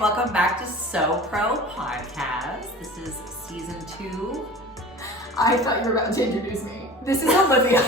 Welcome back to So Pro Podcast. This is season 2. I thought you were about to introduce me. This is Olivia.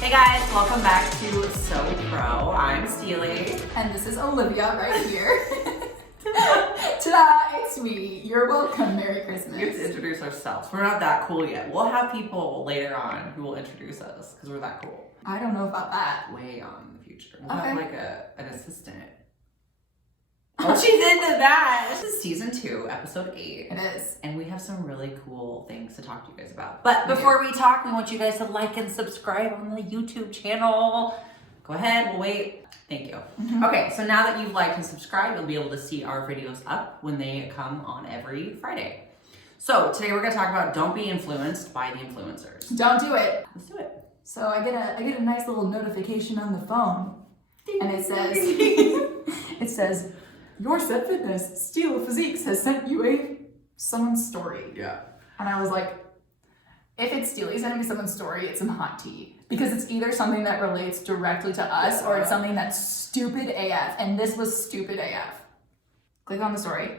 Hey guys, welcome back to So Pro. I'm Steely. And this is Olivia right here. Ta-da, it's me. You're welcome. Merry Christmas. We have to introduce ourselves. We're not that cool yet. We'll have people later on who will introduce us because we're that cool. I don't know about that. Way on in the future. We'll Okay. have like an assistant. Oh, she's into that. This is season 2, episode 8. It is. And we have some really cool things to talk to you guys about. But before we talk, we want you guys to like and subscribe on the YouTube channel. Go ahead, we'll wait. Thank you. Mm-hmm. Okay, so now that you've liked and subscribed, you'll be able to see our videos up when they come on every Friday. So today we're gonna talk about don't be influenced by the influencers. Don't do it. Let's do it. So I get a nice little notification on the phone. And it says, your Set Fitness, Steel Physiques has sent you someone's story. Yeah. And I was like, if it's Steely sending me someone's story, it's some hot tea. Because it's either something that relates directly to us or it's something that's stupid AF. And this was stupid AF. Click on the story.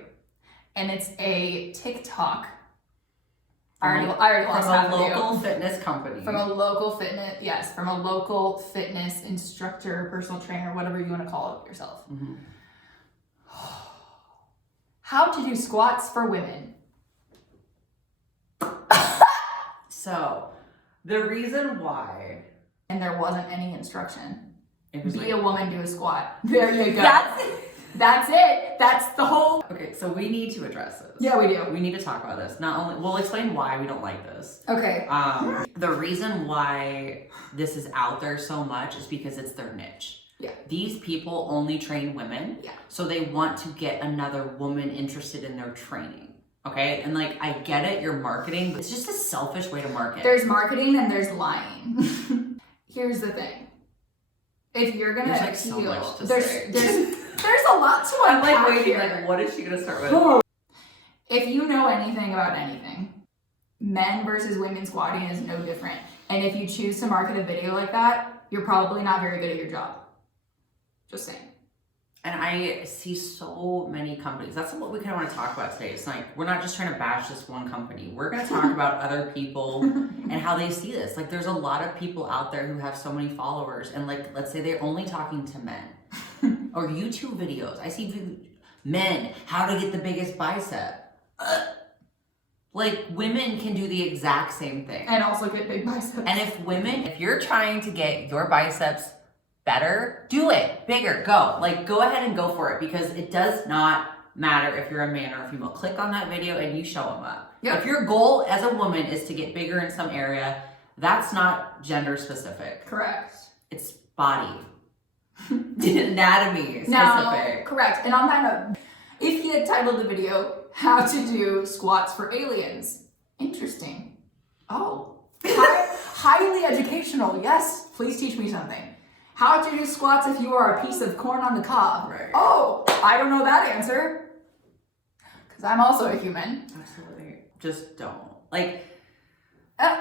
And it's a TikTok. I already lost half From of a you. local fitness company. From a local fitness instructor, personal trainer, whatever you want to call it yourself. Mm-hmm. How to do squats for women. So, the reason why... And there wasn't any instruction. It was Be like, a woman, do a squat. There you go. That's it. That's it. That's the whole... Okay, so we need to address this. Yeah, we do. We need to talk about this. Not only, we'll explain why we don't like this. Okay. The reason why this is out there so much is because it's their niche. Yeah. These people only train women. Yeah. So they want to get another woman interested in their training. Okay? And like, I get it, you're marketing, but it's just a selfish way to market. There's marketing and there's lying. Here's the thing. If you're gonna There's like so appeal, much to there's say. there's a lot to I'm unpack like waiting, here. like, what is she gonna start with? If you know anything about anything, men versus women squatting is no different. And if you choose to market a video like that, you're probably not very good at your job. Just saying. And I see so many companies. That's what we kind of want to talk about today. It's like, we're not just trying to bash this one company. We're going to talk about other people and how they see this. Like, there's a lot of people out there who have so many followers. And like, let's say they're only talking to men. Or YouTube videos. I see men, how to get the biggest bicep. Like, women can do the exact same thing. And also get big biceps. And if you're trying to get your biceps better, do it bigger. Go ahead and go for it, because it does not matter if you're a man or a female. Click on that video and you show them up. Yep. If your goal as a woman is to get bigger in some area, that's not gender specific. Correct. It's body anatomy specific. Now, correct. And on that note, if he had titled the video, How to Do Squats for Aliens. Interesting. Oh. Highly educational. Yes, please teach me something. How to do squats if you are a piece of corn on the cob. Right. Oh, I don't know that answer. Because I'm also a human. Absolutely. Just don't. Like, Uh,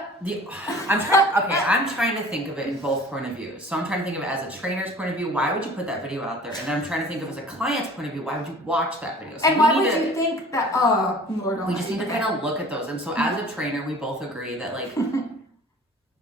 I'm trying to think of it in both point of views. So I'm trying to think of it as a trainer's point of view. Why would you put that video out there? And I'm trying to think of it as a client's point of view. Why would you watch that video? So and why would you think that, Lord, we just need to kind of look at those. And so as a trainer, we both agree that like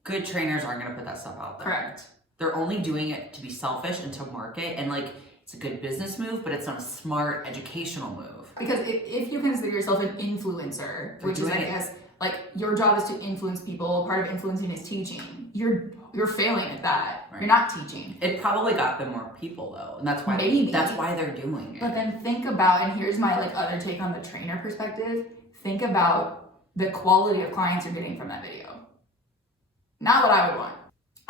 good trainers aren't going to put that stuff out there. Correct. They're only doing it to be selfish and to market. And like, it's a good business move, but it's not a smart educational move. Because if you consider yourself an influencer, which is, I guess, like, your job is to influence people. Part of influencing is teaching. You're failing at that. Right. You're not teaching. It probably got them more people though, and that's why they're doing it. But then think about, and here's my like other take on the trainer perspective. Think about the quality of clients you're getting from that video. Not what I would want.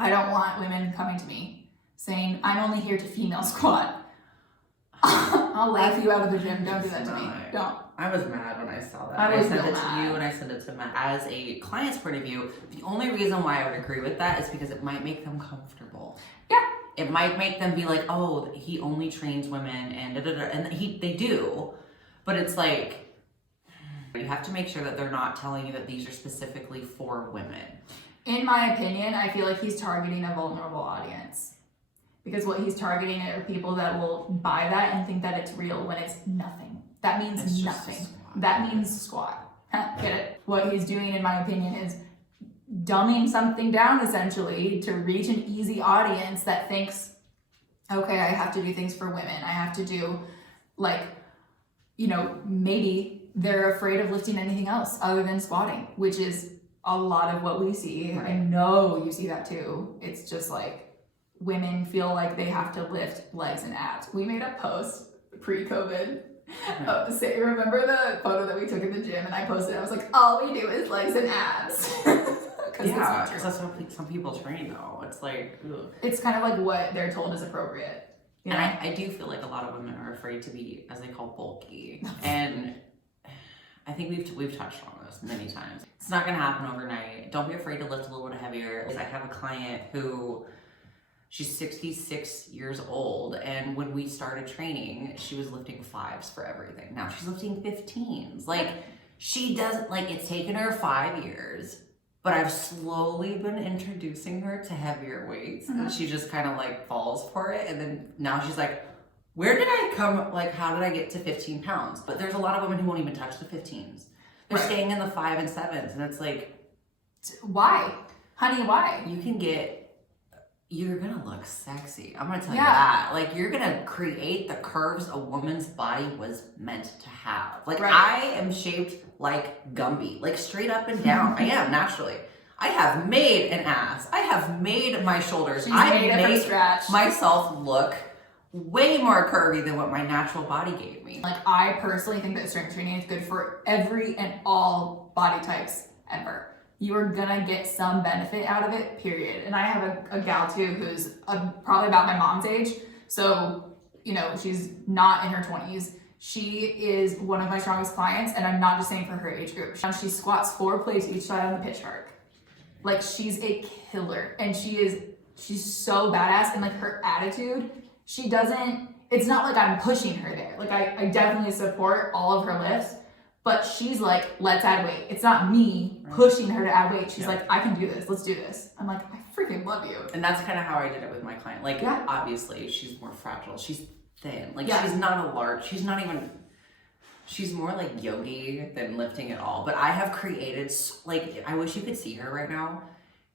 I don't want women coming to me saying, I'm only here to female squat. I'll laugh you out of the gym. Don't do that to me. Don't. I was mad when I saw that. I was sent real it to mad. you and I sent it to Matt. As a client's point of view, the only reason why I would agree with that is because it might make them comfortable. Yeah. It might make them be like, oh, he only trains women and da-da-da. And they do. But it's like, you have to make sure that they're not telling you that these are specifically for women. In my opinion, I feel like he's targeting a vulnerable audience. Because what he's targeting are people that will buy that and think that it's real when it's nothing. That means It's just nothing. a squat. That means squat. Get it? What he's doing, in my opinion, is dumbing something down essentially to reach an easy audience that thinks, okay, I have to do things for women. I have to do, like, you know, maybe they're afraid of lifting anything else other than squatting, which is a lot of what we see. Right. I know you see that too. It's just like women feel like they have to lift legs and abs. We made a post pre-COVID. Remember the photo that we took in the gym and I posted, I was like, all we do is legs and abs. Yeah, because that's how some people train though. It's like, ugh. It's kind of like what they're told is appropriate. You know? And I do feel like a lot of women are afraid to be, as they call, bulky. And I think we've touched on this many times. It's not gonna happen overnight. Don't be afraid to lift a little bit heavier. I have a client who, she's 66 years old, and when we started training, she was lifting 5s for everything. Now she's lifting 15s. Like, she doesn't, like, it's taken her 5 years, but I've slowly been introducing her to heavier weights, and she just kind of like falls for it. And then now she's like, where did I come, like, how did I get to 15 pounds? But there's a lot of women who won't even touch the 15s. They're Right. staying in the 5 and 7s, and it's like, Why? Honey, why? you're gonna look sexy. I'm gonna tell you Yeah. that. Like, you're gonna create the curves a woman's body was meant to have. Like, Right. I am shaped like Gumby, like straight up and down. I am, naturally. I have made an ass. I have made my shoulders. She's I made it from scratch. myself look way more curvy than what my natural body gave me. Like, I personally think that strength training is good for every and all body types ever. You are gonna get some benefit out of it, period. And I have a gal too who's probably about my mom's age. So, you know, she's not in her 20s. She is one of my strongest clients, and I'm not just saying for her age group. She squats 4 plates each side on the pitch arc. Like, she's a killer, and she's so badass, and like her attitude, it's not like I'm pushing her there. Like, I definitely support all of her lifts, but she's like, let's add weight. It's not me pushing her to add weight. She's like, I can do this. Let's do this. I'm like, I freaking love you. And that's kind of how I did it with my client. Like, Yeah. obviously, she's more fragile. She's thin. Like, Yeah. she's not a large, she's more like yogi than lifting at all. But I have created, like, I wish you could see her right now.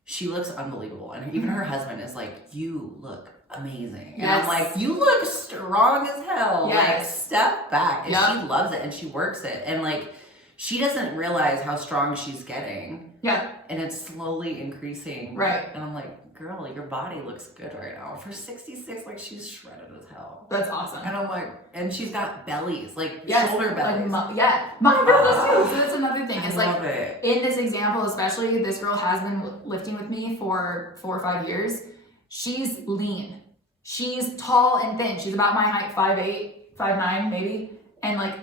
She looks unbelievable. And even her husband is like, you look amazing. And Yes. I'm like, you look strong as hell. Yes. Like, step back. And Yep. she loves it and she works it. And like, she doesn't realize how strong she's getting. Yeah. And it's slowly increasing. Right. And I'm like, girl, your body looks good right now. For 66, like, she's shredded as hell. That's awesome. And I'm like, and she's got bellies, like Yes, shoulder like, bellies. my girl does too. So that's another thing. I It's love like, it. in this example, especially, this girl has been lifting with me for 4 or 5 years. She's lean. She's tall and thin. She's about my height, 5'8", 5'9", maybe. And like,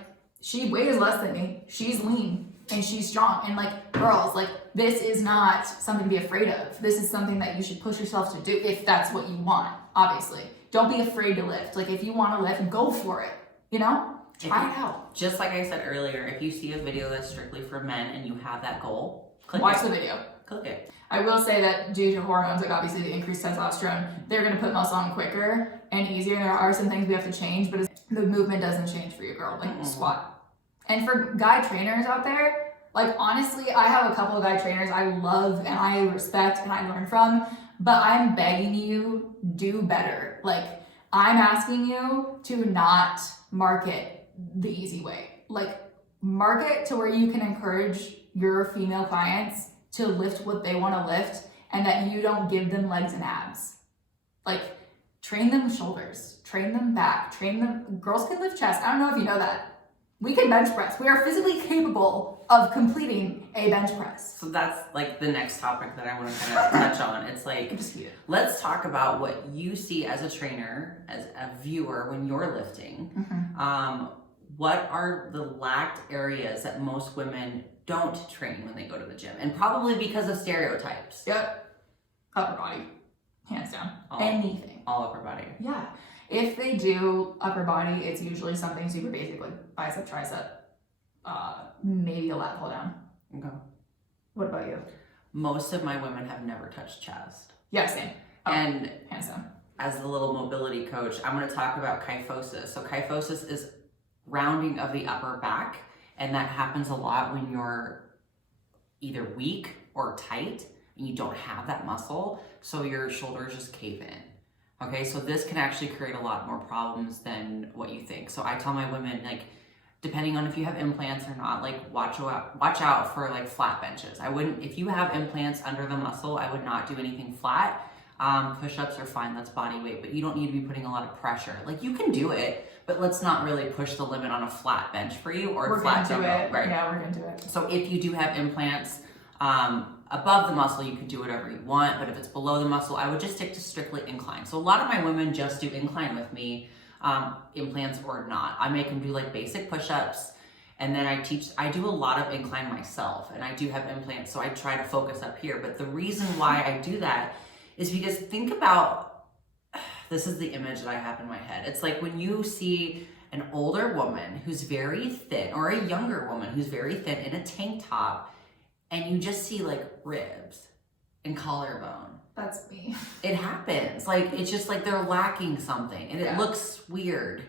she weighs less than me. She's lean and she's strong. And like, girls, like, this is not something to be afraid of. This is something that you should push yourself to do if that's what you want, obviously. Don't be afraid to lift. Like, if you want to lift, go for it. You know? Try it out. Just like I said earlier, if you see a video that's strictly for men and you have that goal, click Watch it. the video. Click it. I will say that due to hormones, like obviously the increased testosterone, they're going to put muscle on quicker and easier. There are some things we have to change, but the movement doesn't change for your girl, like squat. And for guy trainers out there, like, honestly, I have a couple of guy trainers I love and I respect and I learn from, but I'm begging you, do better. Like, I'm asking you to not market the easy way. Like, market to where you can encourage your female clients to lift what they want to lift, and that you don't give them legs and abs. Like, train them shoulders, train them back, train them. Girls can lift chest. I don't know if you know that. We can bench press. We are physically capable of completing a bench press. So that's like the next topic that I want to kind of touch on. It's like, let's talk about what you see as a trainer, as a viewer when you're lifting. What are the lacked areas that most women don't train when they go to the gym? And probably because of stereotypes. Yep. Upper body. Hands down. Anything. All upper body. Yeah. If they do upper body, it's usually something super basic like bicep, tricep, maybe a lat pull down. Okay. What about you? Most of my women have never touched chest. Yeah, same. And hands down. As the little mobility coach, I'm going to talk about kyphosis. So kyphosis is rounding of the upper back, and that happens a lot when you're either weak or tight and you don't have that muscle, so your shoulders just cave in. Okay, so this can actually create a lot more problems than what you think. So I tell my women, like, depending on if you have implants or not, like watch out for like flat benches. I wouldn't, if you have implants under the muscle, I would not do anything flat. Push-ups are fine, that's body weight, but you don't need to be putting a lot of pressure. Like, you can do it, but let's not really push the limit on a flat bench for you, or flat dumbbell. Right? Yeah, we're gonna do it. So if you do have implants above the muscle, you can do whatever you want, but if it's below the muscle, I would just stick to strictly incline. So a lot of my women just do incline with me, implants or not. I make them do like basic push-ups, and then I do a lot of incline myself, and I do have implants, so I try to focus up here. But the reason why I do that is because think about, this is the image that I have in my head. It's like when you see an older woman who's very thin, or a younger woman who's very thin in a tank top, and you just see like ribs and collarbone. That's me. It happens. Like, it's just like they're lacking something, and it looks weird.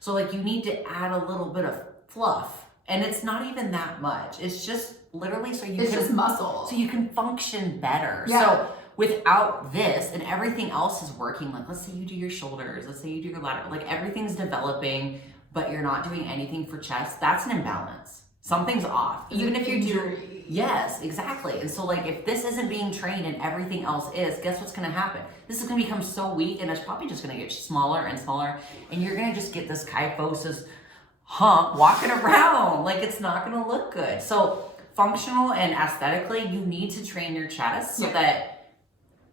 So like, you need to add a little bit of fluff, and it's not even that much. It's just literally so you it's just muscle. So you can function better. Yeah. So without this and everything else is working, like let's say you do your shoulders, let's say you do your lateral, like everything's developing, but you're not doing anything for chest, that's an imbalance. Something's off. Even if you do, yes, exactly. And so like, if this isn't being trained and everything else is, guess what's gonna happen? This is gonna become so weak, and it's probably just gonna get smaller and smaller, and you're gonna just get this kyphosis hump walking around. Like, it's not gonna look good. So functional and aesthetically, you need to train your chest so that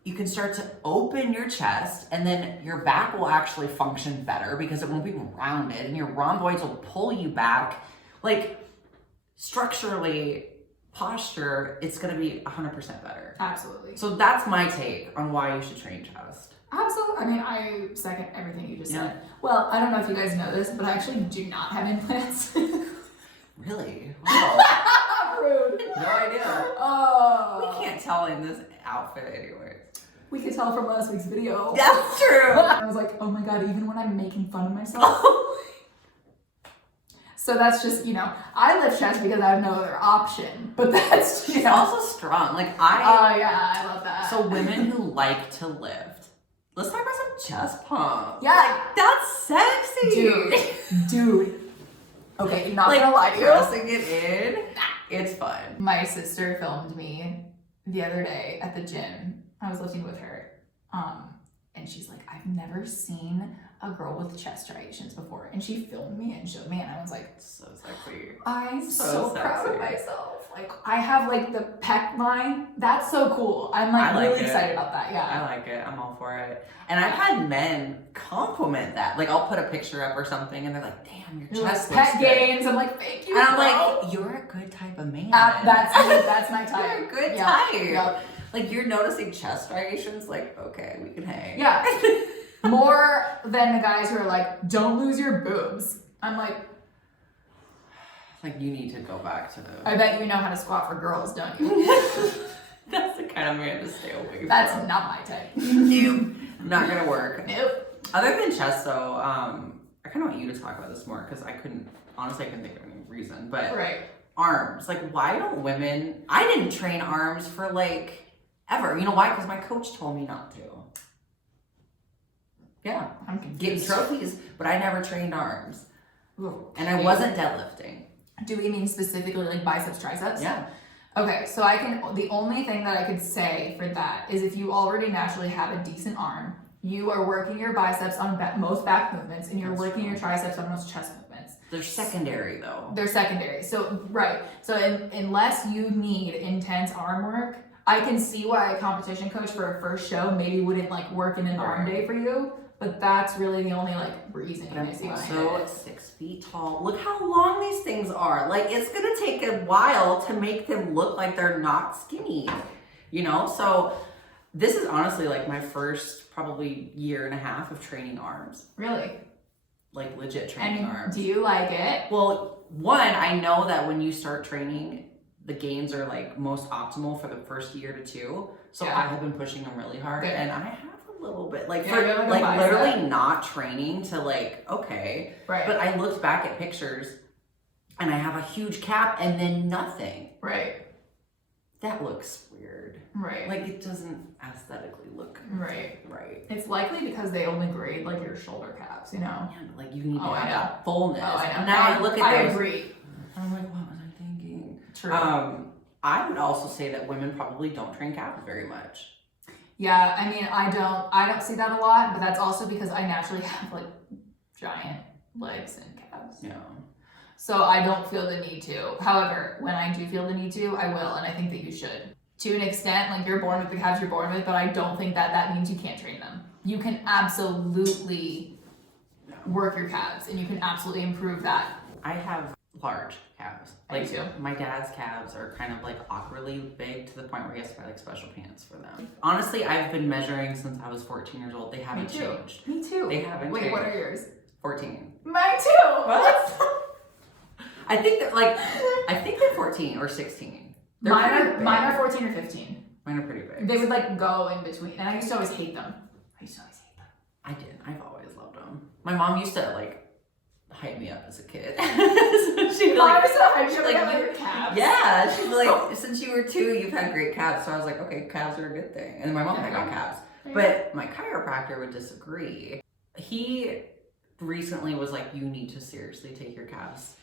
you can start to open your chest, and then your back will actually function better because it won't be rounded, and your rhomboids will pull you back. Like, structurally, posture, it's going to be 100% better. Absolutely. So that's my take on why you should train chest. Absolutely. I mean, I second everything you just said. Well, I don't know if you guys know this, but I actually do not have implants. Really? Wow. Rude. No idea. Oh. We can't tell in this outfit anyways. We could tell from last week's video. That's true. I was like, oh my god, even when I'm making fun of myself. So that's just, I lift chest because I have no other option. But that's just... She's also strong. Like, Oh yeah, I love that. So women who like to lift, let's talk about some chest pump. Yeah. Like, that's sexy. Dude. Okay, not like, gonna lie to you. Pressing it in, it's fun. My sister filmed me the other day at the gym. I was lifting with her. And she's like, I've never seen a girl with chest striations before. And she filmed me and showed me, and I was like, so sexy. I'm so proud of myself. Like, I have like the pec line. That's so cool. I'm like really excited about that. Yeah. I like it. I'm all for it. And I've had men compliment that. Like, I'll put a picture up or something, and they're like, damn, your chest looks pec good. gains. I'm like, thank you. And I'm bro. like, you're a good type of man. That's my type. You're a good type. Yep. Like, you're noticing chest striations, like, okay, we can hang. Yeah. More than the guys who are like, don't lose your boobs. I'm like, you need to go back to the... I bet you know how to squat for girls, don't you? That's the kind of man to stay away from. That's not my type. Nope. Not gonna work. Nope. Other than chest, though, I kind of want you to talk about this more, because I couldn't think of any reason, but... Right. Arms. Like, why don't women... I didn't train arms for, like, ever. You know why? Because my coach told me not to. Yeah. I'm confused. Getting trophies, but I never trained arms. Ooh. And I wasn't deadlifting. Do we mean specifically like biceps, triceps? Yeah. Okay, so the only thing that I could say for that is if you already naturally have a decent arm, you are working your biceps on most back movements, and you're working your triceps on most chest movements. They're secondary though. They're secondary. So, right. So unless you need intense arm work, I can see why a competition coach for a first show maybe wouldn't like work in an arm day for you, but that's really the only like reason But I'm I see behind also it. 6 feet tall. Look how long these things are. Like, it's gonna take a while to make them look like they're not skinny, you know? So this is honestly like my first probably year and a half of training arms. Really? Like legit training arms. Do you like it? Well, one, I know that when you start training, the gains are like most optimal for the first year to 2. So Yeah. I have been pushing them really hard, Good. and I have a little bit like Yeah, for you're like a like bicep. literally not training to like okay. Right. But I looked back at pictures, and I have a huge cap and then nothing. Right. That looks weird. Right. Like it doesn't aesthetically look Right. right. It's likely because they only grade like your shoulder caps, you know? Yeah, but, like you need to Oh, I have know. that fullness. Oh, I know. And now I look at I those, agree. and I'm like, what was I thinking? True. I would also say that women probably don't train calves very much. Yeah, I mean, I don't see that a lot, but that's also because I naturally have like giant legs and calves. Yeah. So I don't feel the need to. However, when I do feel the need to, I will, and I think that you should. To an extent, like you're born with the calves you're born with, but I don't think that that means you can't train them. You can absolutely work your calves, and you can absolutely improve that. I have large calves. I do Like too. my dad's calves are kind of like awkwardly big to the point where he has to buy like special pants for them. Honestly, I've been measuring since I was 14 years old. They haven't too. changed. Me too. They haven't Wait, changed. what are yours? 14. Mine too. What? I think they're 14 or 16. They're pretty big. Mine are 14 or 15. Mine are pretty big. They would like go in between, and I used to always hate them. I did. I've always loved them. My mom used to like hype me up as a kid. So she'd be like, your calves. yeah, she'd be like, since you were 2, you've had great calves. So I was like, okay, calves are a good thing. And my mom had good calves. But my chiropractor would disagree. He recently was like, you need to seriously take your calves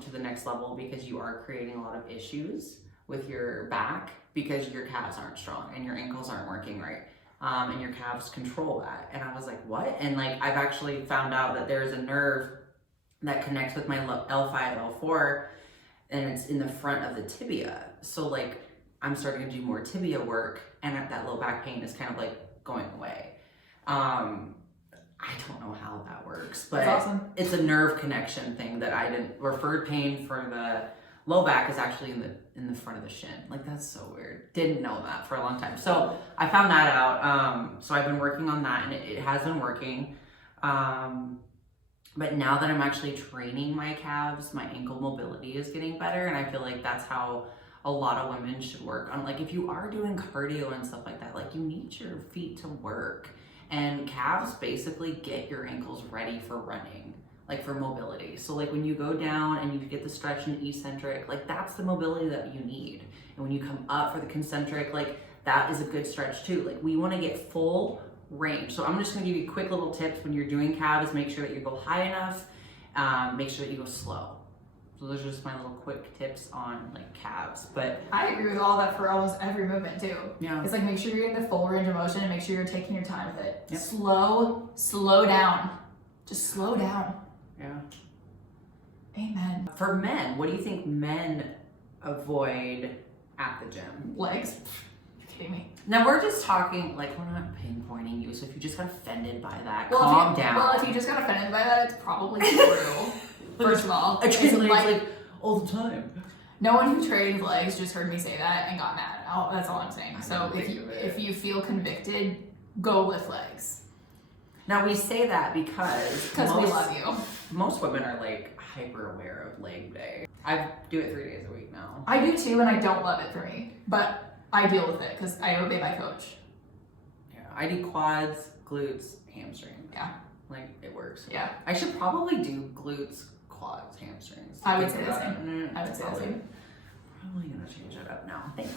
to the next level because you are creating a lot of issues with your back because your calves aren't strong and your ankles aren't working right. And your calves control that. And I was like, what? And like, I've actually found out that there's a nerve that connects with my L5, L4, and it's in the front of the tibia. So like, I'm starting to do more tibia work, and that low back pain is kind of like going away. I don't know how that works, but That's awesome. It's a nerve connection thing that I didn't. Referred pain for the low back is actually in the front of the shin. Like that's so weird. Didn't know that for a long time. So I found that out. So I've been working on that, and it has been working. But now that I'm actually training my calves, my ankle mobility is getting better, and I feel like that's how a lot of women should work on. Like if you are doing cardio and stuff like that, like you need your feet to work, and calves basically get your ankles ready for running, like for mobility. So like when you go down and you get the stretch in eccentric, like that's the mobility that you need. And when you come up for the concentric, like that is a good stretch too. Like we want to get full range. So I'm just going to give you quick little tips when you're doing calves. Make sure that you go high enough. Make sure that you go slow. So those are just my little quick tips on like calves. But I agree with all that for almost every movement too. yeah, It's like make sure you're in the full range of motion and make sure you're taking your time with it. Yep. Slow down. Just slow down. yeah. Amen. For men, what do you think men avoid at the gym? Legs. You're kidding me. Now we're just talking, like we're not pinpointing you, so if you just got offended by that, Well, calm down. Well, if you just got offended by that, it's probably true. First of all, I train it's legs like like all the time. no one who trains legs just heard me say that and got mad. Oh, that's all I'm saying. I So didn't think of it. if you feel convicted, go lift legs Now we say that because because we love you. most women are like hyper aware of leg day. I do it 3 days a week now. I do too, and I don't love it for me, but I deal with it because I obey my coach. Yeah, I do quads, glutes, hamstrings. Yeah. Like it works. Yeah. I should probably do glutes, quads, hamstrings. I would Think say the about same. it. I would say the Probably- same. Probably gonna change it up now. Thanks.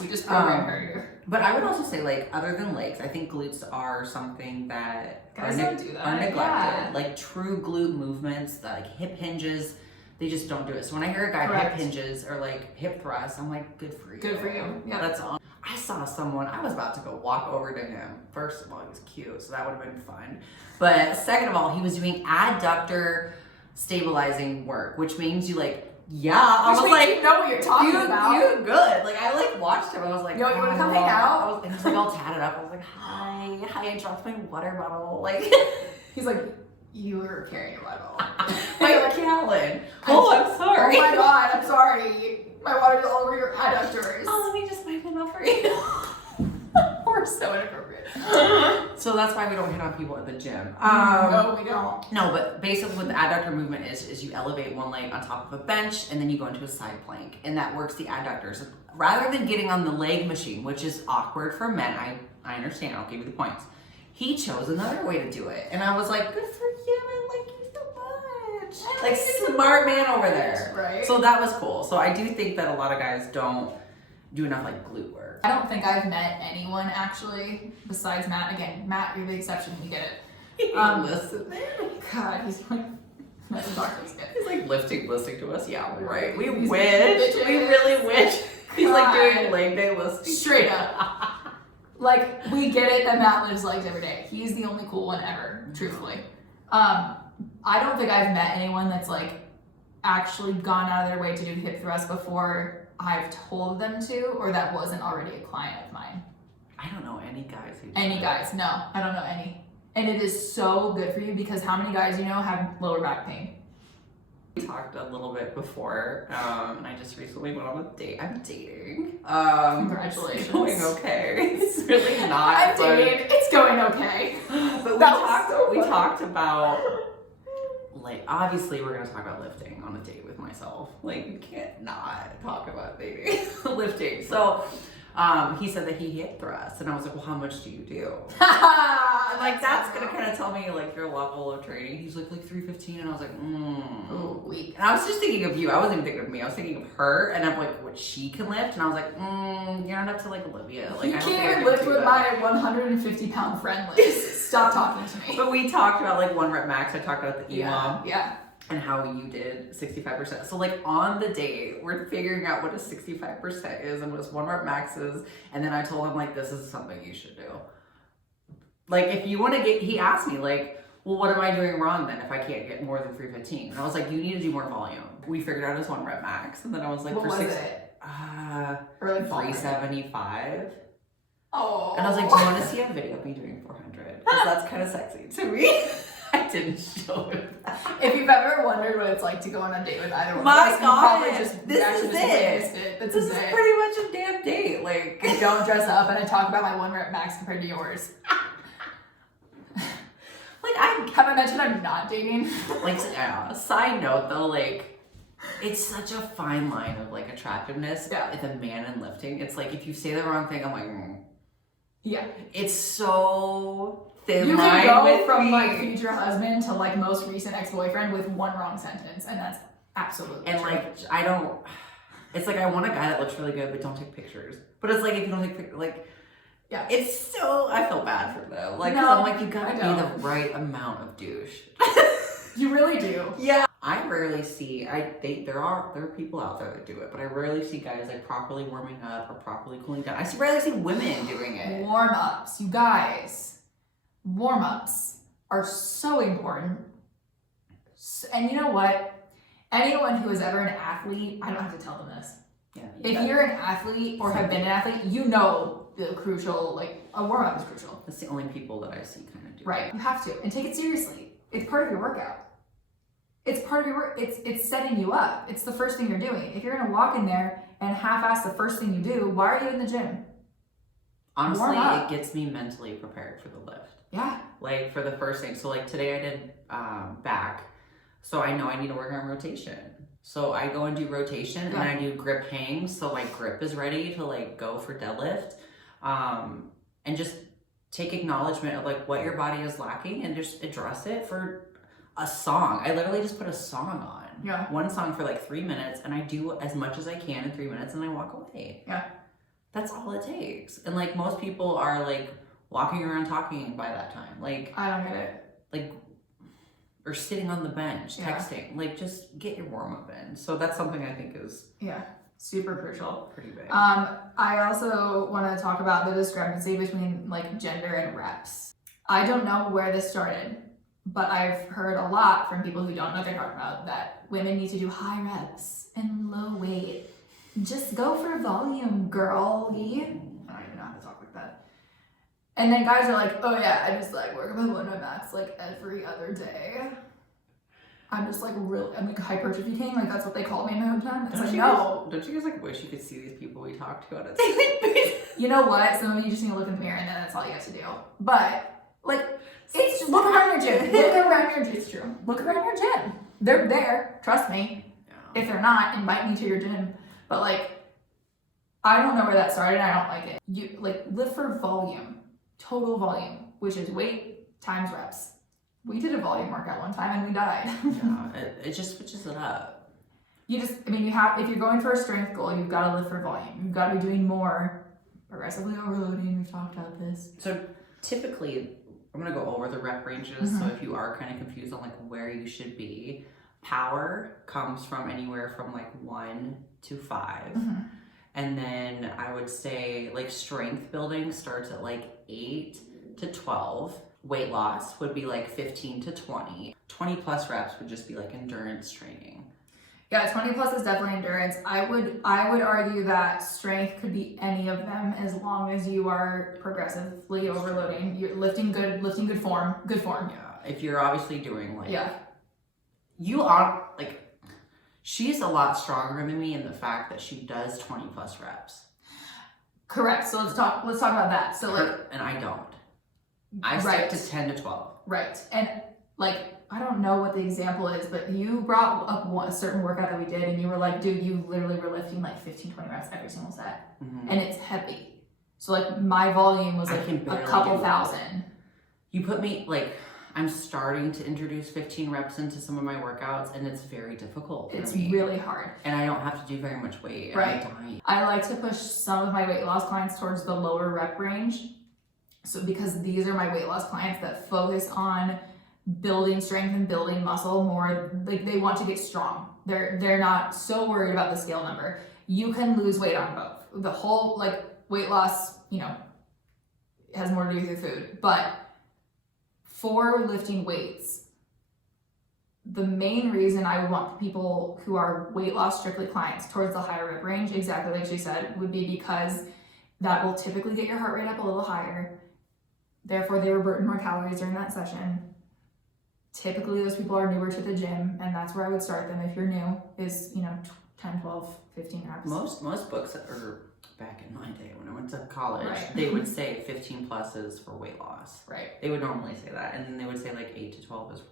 We just program her here. But I would also say, like, other than legs, I think glutes are something that Guys are, don't do that. are neglected. Yeah. Like true glute movements, like hip hinges, they just don't do it. So when I hear a guy Correct. hip hinges or like hip thrusts, I'm like, good for you. Good for you. Yeah. That's all. I saw someone, I was about to go walk over to him. First of all, he was cute, so that would have been fun. But second of all, he was doing adductor stabilizing work, which means you like, I was Which like, you know what you're talking about. You good. Like, I like watched him. I was like, Yo, you want to come hang out? He was like all tatted up. I was like, hi, I dropped my water bottle. Like, he's like, you were carrying a water bottle. my gallon. I'm sorry. Oh my god, I'm sorry. My water's all over your adductors. Oh, let me just wipe it up for you. We're so inappropriate. So that's why we don't hit on people at the gym. No, we don't. No, but basically what the adductor movement is you elevate one leg on top of a bench and then you go into a side plank, and that works the adductors. Rather than getting on the leg machine, which is awkward for men, I understand, I'll give you the points. He chose another way to do it. And I was like, good for you, I like you so much. Like, smart man over there. Right. So that was cool. So I do think that a lot of guys don't do enough like glute work. I don't think I've met anyone actually besides Matt. Again, Matt, you're the exception. You get it. Listen, man. God, he's like, that's He's like listening to us. Yeah, right. We These wish. bitches. We really wish. He's like God. doing leg day listening. Straight up. Like, we get it that Matt lives legs every day. He's the only cool one ever, truthfully. I don't think I've met anyone that's like actually gone out of their way to do hip thrusts before I've told them to, or that wasn't already a client of mine. I don't know any guys who do Any that. guys? No, I don't know any. And it is so good for you because how many guys you know have lower back pain? We talked a little bit before, and I just recently went on a date. I'm dating. Congratulations. It's going okay. It's really not. I'm dating. It's going okay. But we talked about, like, obviously we're gonna talk about lifting on a date with myself. Like, you can't not talk about dating lifting. So he said that he hip thrusts, and I was like, well, how much do you do? Like, that's gonna kind of tell me like your level of training. He's like 315, and I was like, Ooh, weak. And I was just thinking of you. I wasn't even thinking of me. I was thinking of her, and I'm like, what she can lift, and I was like, you're not up to like Olivia. Like, You I don't think I can't can lift do with that. my 150-pound friend list. Stop talking to me. But we talked about like 1 rep max. I talked about the EMOM. Yeah. And how you did 65%. So like on the date, we're figuring out what a 65% is and what his 1 rep max is. And then I told him like, this is something you should do. Like if you want to he asked me like, well, what am I doing wrong then if I can't get more than 315? And I was like, you need to do more volume. We figured out his 1 rep max. And then I was like, What for was 6, it? Early 375. Oh. And I was like, do you want to see a video of me doing 400? Because that's kind of sexy to me. I didn't show him that. If you've ever wondered what it's like to go on a date with either one My of us, you God, probably just this actually is just it. witnessed it. This is pretty much a damn date. Like, I don't dress up and I talk about my 1 rep max compared to yours. like Have I mentioned I'm not dating? like side note though, like it's such a fine line of like attractiveness. Yeah. If a man in lifting, it's like if you say the wrong thing, I'm like, Yeah. It's so thin You line can go with from me. like future husband to like most recent ex-boyfriend with 1 wrong sentence, and that's absolutely And true. like I don't. It's like I want a guy that looks really good, but don't take pictures. But it's like if you don't take pictures, like. Yeah. It's so, I feel bad for them. Like, 'cause No, I'm like, you gotta I be don't. the right amount of douche. You really do. Yeah. I rarely see, there are people out there that do it, but I rarely see guys like properly warming up or properly cooling down. I rarely see women doing it. Warm-ups, you guys. Warm-ups are so important. And you know what? Anyone who is ever an athlete, I don't have to tell them this. Yeah. If you're an athlete or have been an athlete, you know the crucial, like, a warm-up is crucial. That's the only people that I see kind of do Right. You have to. And take it seriously. It's part of your workout. It's part of your work. It's setting you up. It's the first thing you're doing. If you're going to walk in there and half-ass the first thing you do, why are you in the gym? Honestly, Warm up. it gets me mentally prepared for the lift. Yeah. Like for the first thing. So like today I did back. So I know I need to work on rotation. So I go and do rotation and I do grip hangs. So my grip is ready to like go for deadlift. And just take acknowledgement of like what your body is lacking and just address it for a song. I literally just put a song on. Yeah. 1 song for like 3 minutes and I do as much as I can in 3 minutes and I walk away. Yeah. That's all it takes. And like most people are like walking around talking by that time. Like I don't get it. like or sitting on the bench, Yeah. texting. Like just get your warm up in. So that's something I think is Yeah. Super crucial. pretty big. I also want to talk about the discrepancy between like gender and reps. I don't know where this started, But I've heard a lot from people who don't know what they're talking about that women need to do high reps and low weight. Just go for volume, girlie. I don't even know how to talk like that. And then guys are like, oh yeah, I just like work about my max like every other day. I'm just like I'm like hypertrophy king, like that's what they call me in my own time. It's like, no. Don't you guys like wish you could see these people we talk to on a daily basis? You know what? Some of you just need to look in the mirror and then that's all you have to do. But like, it's look around your gym. Look around your gym. It's true. Look around your gym. They're there. Trust me. Yeah. If they're not, invite me to your gym. But like, I don't know where that started. I don't like it. You like lift for volume, total volume, which is weight times reps. We did a volume workout one time and we died. Yeah, it just switches it up. You have, if you're going for a strength goal, you've got to lift for volume. You've got to be doing more progressively overloading. We've talked about this. So typically, I'm going to go over the rep ranges. So if you are kind of confused on like where you should be, power comes from anywhere from like 1 to 5. And then I would say like strength building starts at like 8 to 12. Weight loss would be like 15 to 20. 20 plus reps would just be like endurance training. Yeah, 20 plus is definitely endurance. I would argue that strength could be any of them as long as you are progressively overloading. You're lifting good form. Yeah, if you're obviously doing like you are like, she's a lot stronger than me in the fact that she does 20 plus reps. Correct. So let's talk about that. So and I don't. I stick to 10 to 12. Right. And like, I don't know what the example is, but you brought up a certain workout that we did and you were like, dude, you literally were lifting like 15, 20 reps every single set. And it's heavy. So like my volume was like a couple thousand. You put me like, I'm starting to introduce 15 reps into some of my workouts and it's very difficult. It's really hard. And I don't have to do very much weight. Right. I like to push some of my weight loss clients towards the lower rep range. So because these are my weight loss clients that focus on building strength and building muscle more, like they want to get strong. They're not so worried about the scale number. You can lose weight on both. The whole like weight loss, has more to do with your food. But for lifting weights, the main reason I would want people who are weight loss strictly clients towards the higher rep range, exactly like she said, would be because that will typically get your heart rate up a little higher. Therefore, they will burn more calories during that session. Typically, those people are newer to the gym, and that's where I would start them if you're new, is, 10, 12, 15 reps. Most books, or back in my day when I went to college, they would say 15 plus is for weight loss. Right. They would normally say that, and then they would say like 8 to 12 is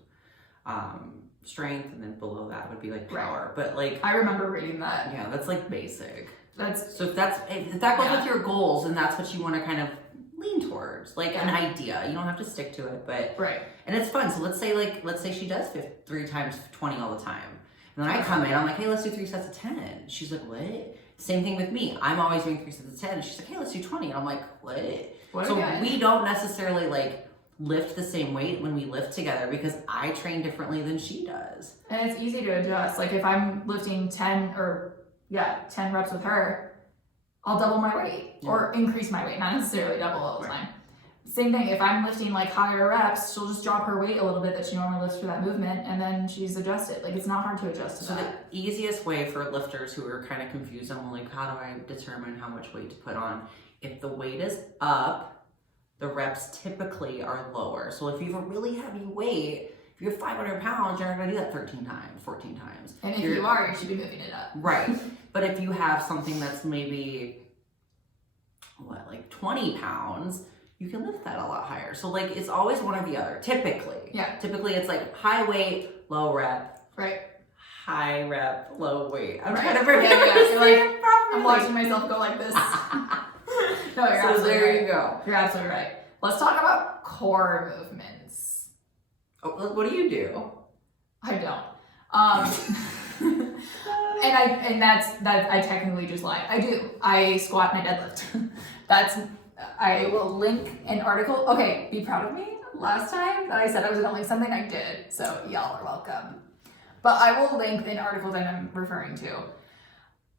strength, and then below that would be like power. But like, I remember reading that. Yeah, that's like basic. So if that goes with your goals, and that's what you want to kind of lean towards, like an idea. You don't have to stick to it, but and it's fun. So let's say she does 3 times 20 all the time, and then I come in, I'm like, hey, let's do 3 sets of 10. She's like, what? Same thing with me. I'm always doing 3 sets of 10. She's like, hey, let's do 20. And I'm like, what? So we don't necessarily like lift the same weight when we lift together because I train differently than she does. And it's easy to adjust. Like if I'm lifting 10 reps with her, I'll double my weight or increase my weight, not necessarily double all the time. Same thing, if I'm lifting like higher reps, she'll just drop her weight a little bit that she normally lifts for that movement, and then she's adjusted. Like it's not hard to adjust to that. So the easiest way for lifters who are kind of confused on like, how do I determine how much weight to put on? If the weight is up, the reps typically are lower. So if you have a really heavy weight, if you have 500 pounds, you're not gonna do that 13 times, 14 times. And if you are, you should be moving it up. Right. But if you have something that's maybe, like 20 pounds, you can lift that a lot higher. So like, it's always one or the other, typically. Yeah. Typically it's like high weight, low rep. Right. High rep, low weight. I'm trying to I'm watching myself go like this. No, you're absolutely there right. You go. You're absolutely right. Let's talk about core movements. Oh, what do you do? I don't. And I technically just lied. I do. I squat and I deadlift. I will link an article. Okay, be proud of me. Last time that I said I was gonna link something, I did. So y'all are welcome. But I will link an article that I'm referring to.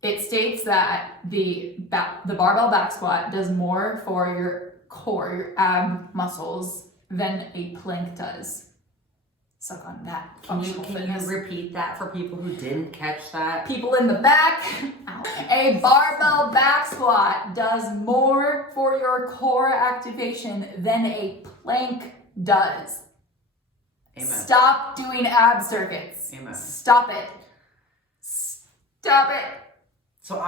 It states that the barbell back squat does more for your core, your ab muscles, than a plank does. suck on that Can you functional fitness. repeat that for people who didn't catch that? People in the back, a barbell back squat does more for your core activation than a plank does. Amen. Stop doing ab circuits. Amen. Stop it. Stop it. So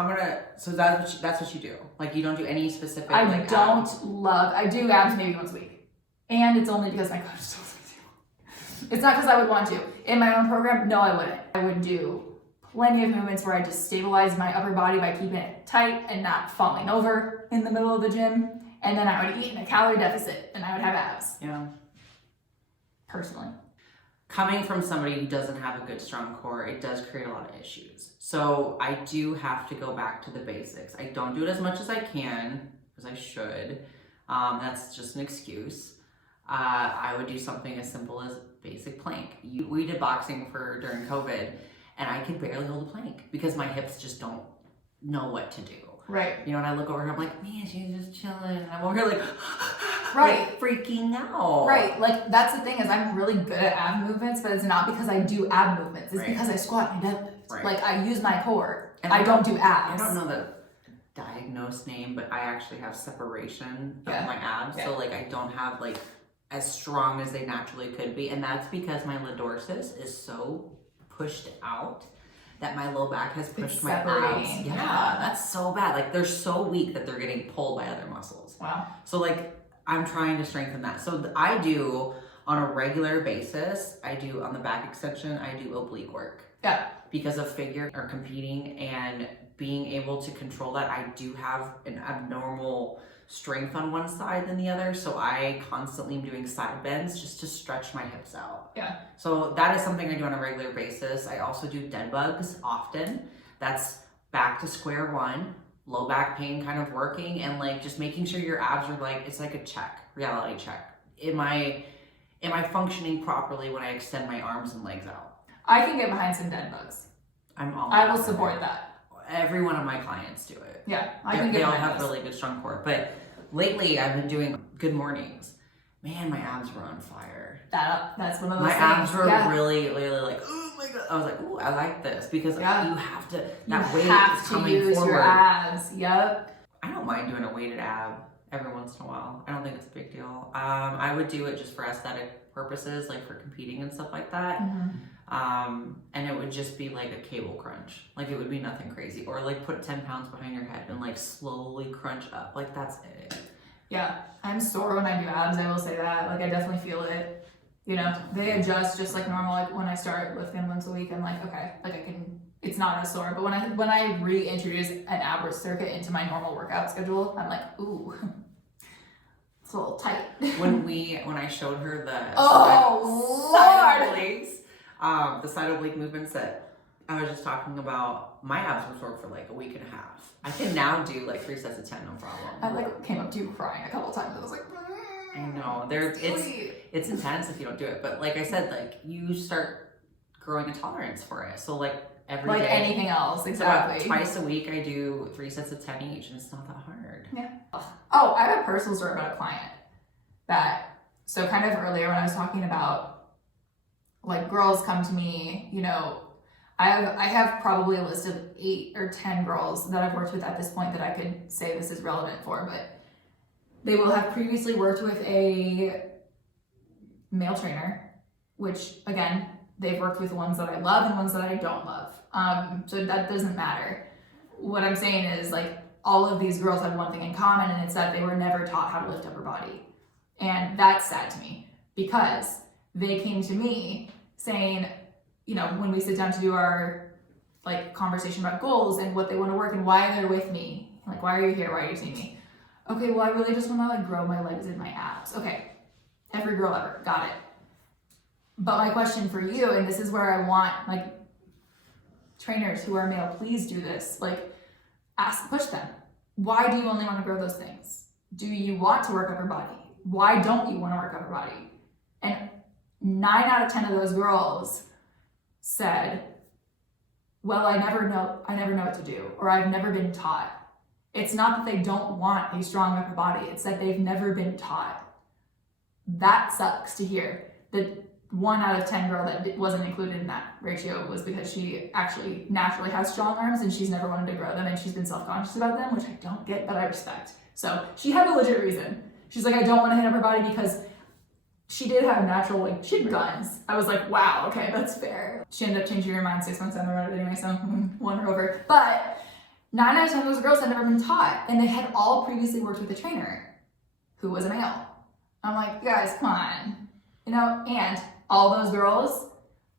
that's what you do. Like you don't do any specific. I like, don't abs. I do abs maybe once a week. And it's only because my coach tells me to. It's not because I would want to. In my own program, no, I wouldn't. I would do plenty of movements where I just stabilize my upper body by keeping it tight and not falling over in the middle of the gym. And then I would eat in a calorie deficit and I would have abs. Yeah. Personally. Coming from somebody who doesn't have a good strong core, it does create a lot of issues. So I do have to go back to the basics. I don't do it as much as I can, as I should. That's just an excuse. I would do something as simple as basic plank. We did boxing during COVID, and I could barely hold a plank because my hips just don't know what to do. Right. You know, and I look over and I'm like, man, she's just chilling. And I'm over here like, right, like freaking out. Right. Like that's the thing is I'm really good at ab movements, but it's not because I do ab movements. It's because I squat and deadlift. Right. Like I use my core. And I don't do abs. I don't know the diagnosed name, but I actually have separation of Yeah. my abs. Yeah. So like I don't have like as strong as they naturally could be. And that's because my lordosis is so pushed out that my low back has pushed my abs. separating. Yeah, that's so bad. Like they're so weak that they're getting pulled by other muscles. Wow. So like I'm trying to strengthen that. So I do on a regular basis, I do on the back extension, I do oblique work. Yeah. Because of figure or competing and being able to control that, I do have an abnormal strength on one side than the other. So I constantly am doing side bends just to stretch my hips out. Yeah. So that is something I do on a regular basis. I also do dead bugs often. That's back to square one, low back pain kind of working and like just making sure your abs are like, it's like a reality check. Am I functioning properly when I extend my arms and legs out? I can get behind some dead bugs. I will support that. Every one of my clients do it. Yeah, I can get They all behind have those. really good strong core. But lately I've been doing good mornings. Man, my abs were on fire. That's one of those My things. abs were Yeah. really like, oh my God. I was like, ooh, I like this because Yeah. you have to, You that weight have is to coming use forward. your abs. Yep. I don't mind doing a weighted ab every once in a while. I don't think it's a big deal. I would do it just for aesthetic purposes, like for competing and stuff like that. Mm-hmm. And it would just be like a cable crunch. Like it would be nothing crazy. Or like put 10 pounds behind your head and like slowly crunch up. Like that's it. Yeah, I'm sore when I do abs. I will say that. Like I definitely feel it. You know, they adjust just like normal. Like when I start lifting once a week, I'm like, okay, like I can. It's not as sore. But when I reintroduce an ab circuit into my normal workout schedule, I'm like, ooh, it's a little tight. When I showed her the Lord. obliques, the side oblique movements that I was just talking about, my abs were sore for like a week and a half. I can now do like 3 sets of 10, no problem. I like came up to you crying a couple times. I was like, I know it's intense if you don't do it, but like I said, like you start growing a tolerance for it. So like every like day, anything else, exactly. So twice a week I do 3 sets of 10 each, and it's not that hard. Yeah. Oh, I have a personal story about a client so kind of earlier when I was talking about like girls come to me, you know, I have probably a list of 8 or 10 girls that I've worked with at this point that I could say this is relevant for, but they will have previously worked with a male trainer, which again, they've worked with ones that I love and ones that I don't love. So that doesn't matter. What I'm saying is like all of these girls have one thing in common, and it's that they were never taught how to lift upper body. And that's sad to me because they came to me saying, you know, when we sit down to do our like conversation about goals and what they want to work and why they're with me, like, why are you here? Why are you seeing me? Okay, well, I really just want to like grow my legs and my abs. Okay, every girl ever, got it. But my question for you, and this is where I want like trainers who are male, please do this. Like, push them. Why do you only want to grow those things? Do you want to work upper body? Why don't you want to work upper body? And 9 out of 10 of those girls said, well, I never know what to do, or I've never been taught. It's not that they don't want a strong upper body, it's that they've never been taught. That sucks to hear. 1 out of 10 girl that wasn't included in that ratio was because she actually naturally has strong arms and she's never wanted to grow them and she's been self-conscious about them, which I don't get, but I respect. So she had a legit reason. She's like, I don't want to hit up her body because she did have a natural, like, she had guns. I was like, wow, okay, that's fair. She ended up changing her mind 6 months down the road anyway, so won her over. But 9 out of 10 of those girls had never been taught, and they had all previously worked with a trainer who was a male. I'm like, you guys, come on. You know, and all those girls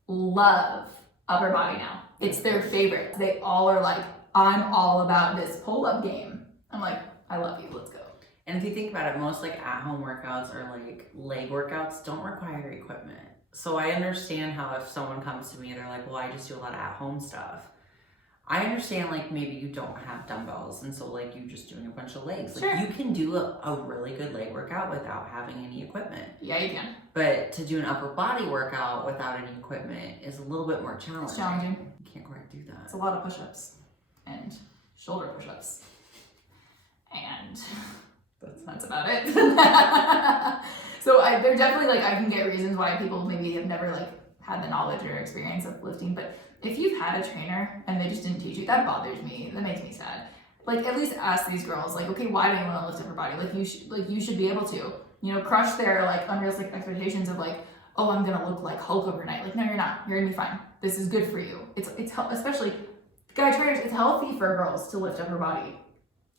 love upper body now. It's their favorite. They all are like, I'm all about this pull-up game. I'm like, I love you, let's go. And if you think about it, most like at-home workouts or like leg workouts don't require equipment. So I understand how if someone comes to me, they're like, well, I just do a lot of at-home stuff. I understand like maybe you don't have dumbbells and so like you just doing a bunch of legs. Like sure. You can do a really good leg workout without having any equipment. Yeah, you can. But to do an upper body workout without any equipment is a little bit more challenging. It's challenging. You can't quite do that. It's a lot of push-ups and shoulder push-ups. And that's about it. So they're definitely like, I can get reasons why people maybe have never like had the knowledge or experience of lifting, but if you've had a trainer and they just didn't teach you, that bothers me. That makes me sad. Like, at least ask these girls, like, okay, why do you want to lift up your body? You should be able to, you know, crush their like unrealistic expectations of like, oh, I'm gonna look like Hulk overnight. Like, no, you're not. You're gonna be fine. This is good for you. It's especially guy trainers. It's healthy for girls to lift up her body.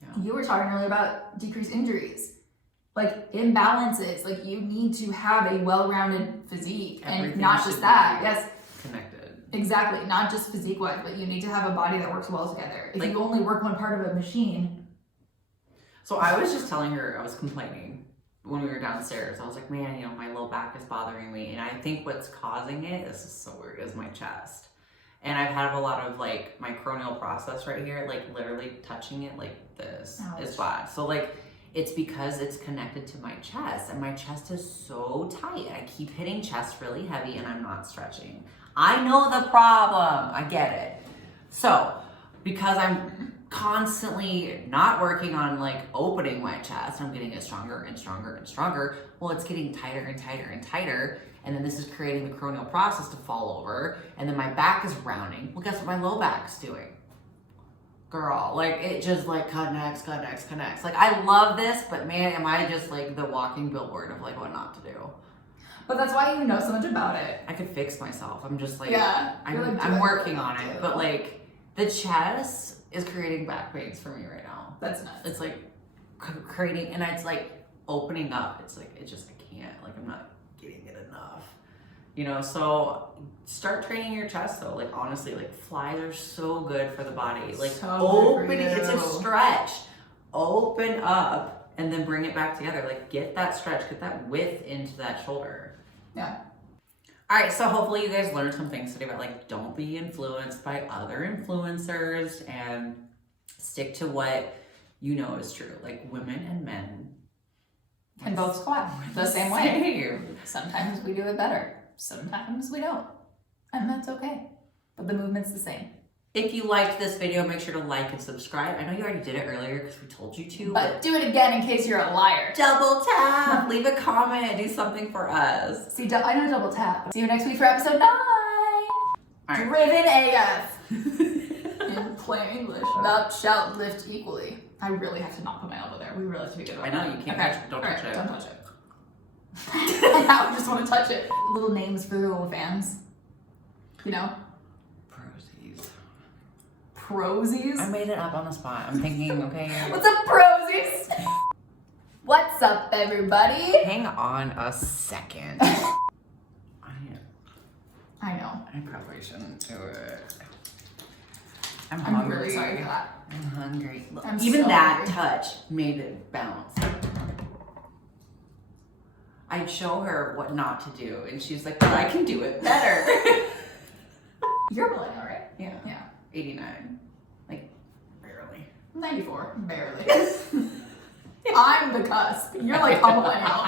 Yeah. You were talking earlier about decreased injuries, like imbalances. Like, you need to have a well-rounded physique, and not just that. Yes. Connected. Exactly, not just physique-wise, but you need to have a body that works well together. If you only work one part of a machine. So I was just telling her, I was complaining when we were downstairs. I was like, man, you know, my low back is bothering me. And I think what's causing it, this is so weird, is my chest. And I've had a lot of like my cranial process right here, like literally touching it like this. Ouch. Is bad. So like, it's because it's connected to my chest and my chest is so tight. I keep hitting chest really heavy and I'm not stretching. I know the problem. I get it. So, because I'm constantly not working on like opening my chest, I'm getting it stronger and stronger and stronger. Well, it's getting tighter and tighter and tighter. And then this is creating the cranial process to fall over. And then my back is rounding. Well, guess what my low back's doing? Girl, like it just like connects. Like I love this, but man, am I just like the walking billboard of like what not to do. But that's why you know so much about it. I could fix myself. I'm just like, yeah, I'm working on it. But like the chest is creating back pains for me right now. That's nuts. It's like creating, and it's like opening up. It's like, I can't, like I'm not getting it enough. You know, so start training your chest though. Like honestly, like flies are so good for the body. Like so opening, it's a stretch. Open up and then bring it back together. Like get that stretch, get that width into that shoulder. Yeah. All right, so hopefully you guys learned some things today about like don't be influenced by other influencers and stick to what you know is true. Like women and men can both squat the same way. Sometimes we do it better. Sometimes we don't. And that's okay. But the movement's the same. If you liked this video, make sure to like and subscribe. I know you already did it earlier because we told you to. But do it again in case you're a liar. Double tap. Leave a comment. Do something for us. See, I know double tap. See you next week for episode 9. Right. Driven AF. In plain English. Thou shalt lift equally. I really have to not put my elbow there. We really have to be good about it. I know, you can't touch it. Don't touch it. Don't touch it. I just want to touch it. Little names for the little fans. You know? Prosies? I made it up on the spot. I'm thinking, okay. What's up, prosies? What's up, everybody? Hang on a second. I know. I probably shouldn't do it. I'm hungry. Really sorry for that. I'm hungry. Look, I'm even so that hungry. touch made it bounce. I'd show her what not to do, and she's like, well, I can do it better. You're millennial, right? Yeah. Yeah. 89. Like, barely. 94. Barely. I'm the cusp. You're like a millennial.